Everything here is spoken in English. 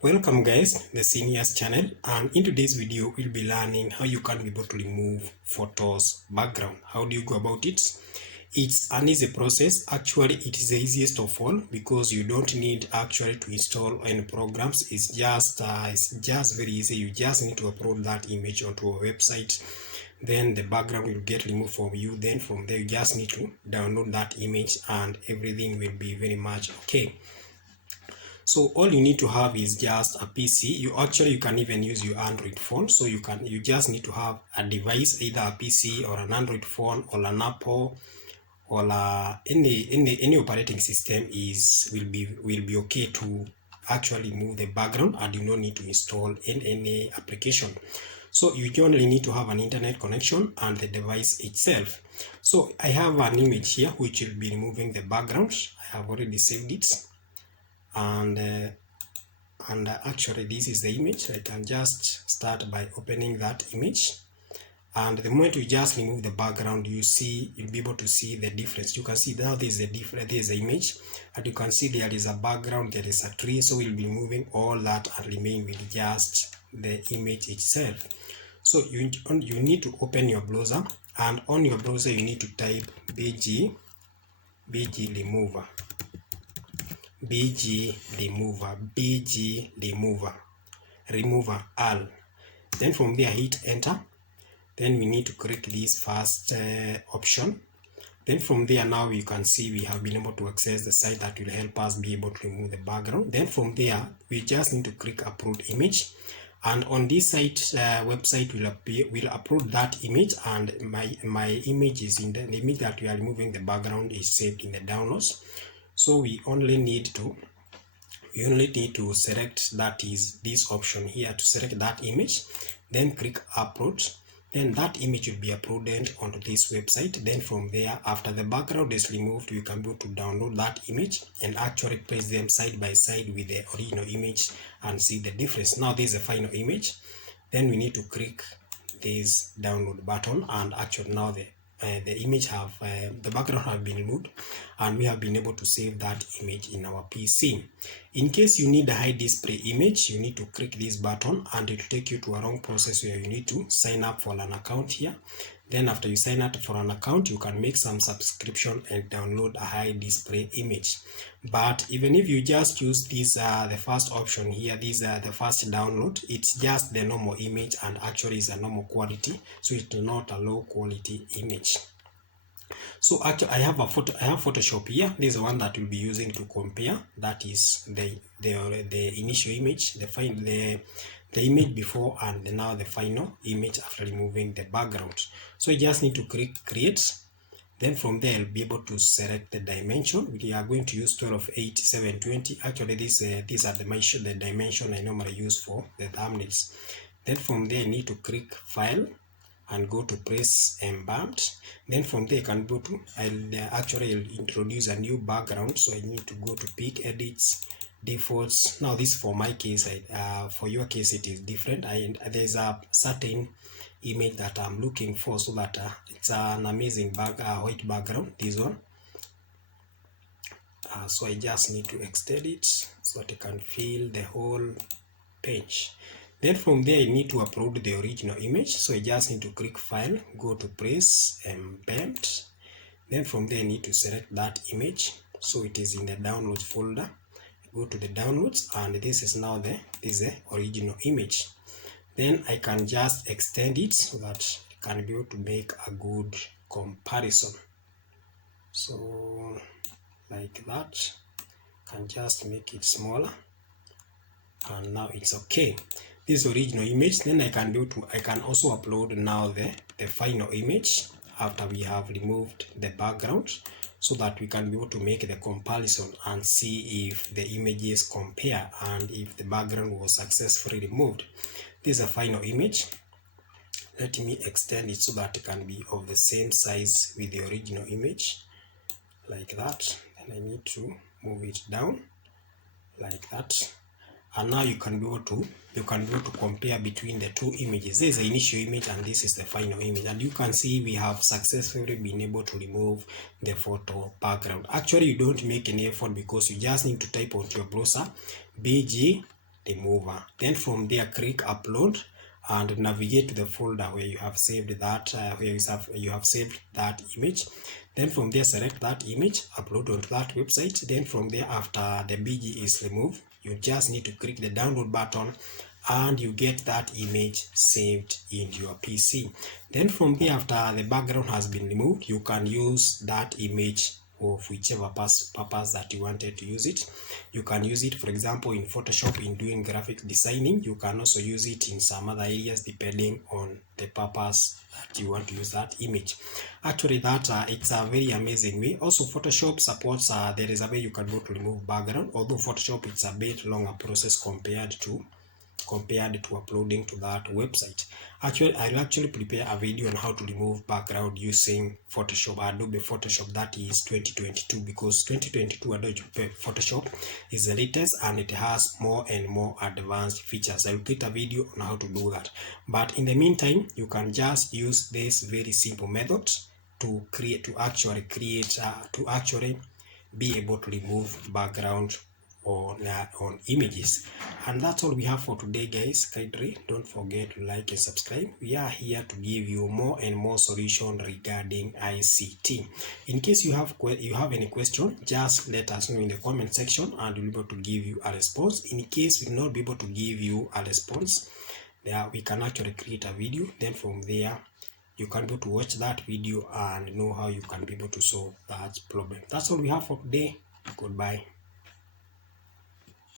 Welcome guys, the Seniors channel, and in today's video we'll be learning how you can be able to remove photos background. How do you go about it? It's an easy process. Actually, it is the easiest of all because you don't need actually to install any programs. It's just very easy. You just need to upload that image onto a website. Then the background will get removed from you. Then from there you just need to download that image and everything will be very much okay. So all you need to have is just a PC. You can even use your Android phone. So you just need to have a device, either a PC or an Android phone or an Apple or any operating system will be okay to actually move the background, and you don't need to install in any application. So you only need to have an internet connection and the device itself. So I have an image here which will be removing the background. I have already saved it, and actually this is the image. I can just start by opening that image, and the moment you just remove the background, you'll be able to see the difference. You can see now there's the image, and you can see there is a background, there is a tree. So we'll be removing all that and remain with just the image itself. So you need to open your browser, and on your browser you need to type bg remover, remover all. Then from there hit enter. Then we need to click this first option. Then from there, now you can see we have been able to access the site that will help us be able to remove the background. Then from there, we just need to click upload image, and on this site website will upload that image, and my image is in the image that we are removing the background is saved in the downloads. So we only need to select, that is this option here, to select that image, then click upload. Then that image will be uploaded onto this website. Then from there, after the background is removed, you can go to download that image and actually place them side by side with the original image and see the difference. Now this is the final image. Then we need to click this download button, and actually now the image the background have been removed, and we have been able to save that image in our PC. In case you need a high display image, you need to click this button, and it will take you to a long process where you need to sign up for an account here. Then after you sign up for an account, you can make some subscription and download a high display image. But even if you just use this the first option here, the first download, it's just the normal image, and actually is a normal quality, so it's not a low quality image. So actually I have Photoshop here. This is one that we'll be using to compare. That is the initial image, the image before and now the final image after removing the background. So you just need to click create. Then from there, you'll be able to select the dimension. We are going to use 1280 720. Actually, these are the dimension I normally use for the thumbnails. Then from there, you need to click file and go to press embedded. Then from there, you can go to I'll introduce a new background. So I need to go to pick edits, defaults. Now this for my case, for your case it is different. There's a certain image that I'm looking for, so that it's an amazing white background, this one. So I just need to extend it so that I can fill the whole page. Then from there, you need to upload the original image. So I just need to click file, go to press embed. Then from there, you need to select that image. So it is in the downloads folder. Go to the downloads, and this is now this is the original image. Then I can just extend it so that I can be able to make a good comparison. So like that, can just make it smaller, and now it's okay. This original image. Then I can also upload now the final image after we have removed the background, so that we can be able to make the comparison and see if the images compare and if the background was successfully removed. This is a final image. Let me extend it so that it can be of the same size with the original image, like that. Then I need to move it down like that, and now you can be able to compare between the two images. This is the initial image and this is the final image, and you can see we have successfully been able to remove the photo background. Actually, you don't make any effort because you just need to type onto your browser bg remover. Then from there, click upload and navigate to the folder where you have saved that you have saved that image. Then from there, select that image, upload onto that website. Then from there, after the BG is removed, you just need to click the download button and you get that image saved in your PC. Then from there, after the background has been removed, you can use that image of whichever purpose that you wanted to use it. You can use it, for example, in Photoshop in doing graphic designing. You can also use it in some other areas depending on the purpose that you want to use that image. Actually, that it's a very amazing way. Also, Photoshop supports there is a way you can go to remove background, although Photoshop it's a bit longer process compared to uploading to that website. Actually, I'll actually prepare a video on how to remove background using Photoshop, Adobe Photoshop, that is 2022, because 2022 Adobe Photoshop is the latest and it has more and more advanced features. I'll create a video on how to do that. But in the meantime, you can just use this very simple method to actually be able to remove background on images. And that's all we have for today, guys. Kindly don't forget to like and subscribe. We are here to give you more and more solutions regarding ICT. In case you have any question, just let us know in the comment section and we'll be able to give you a response. In case we will not be able to give you a response, there we can actually create a video. Then from there, you can be able to watch that video and know how you can be able to solve that problem. That's all we have for today. Goodbye.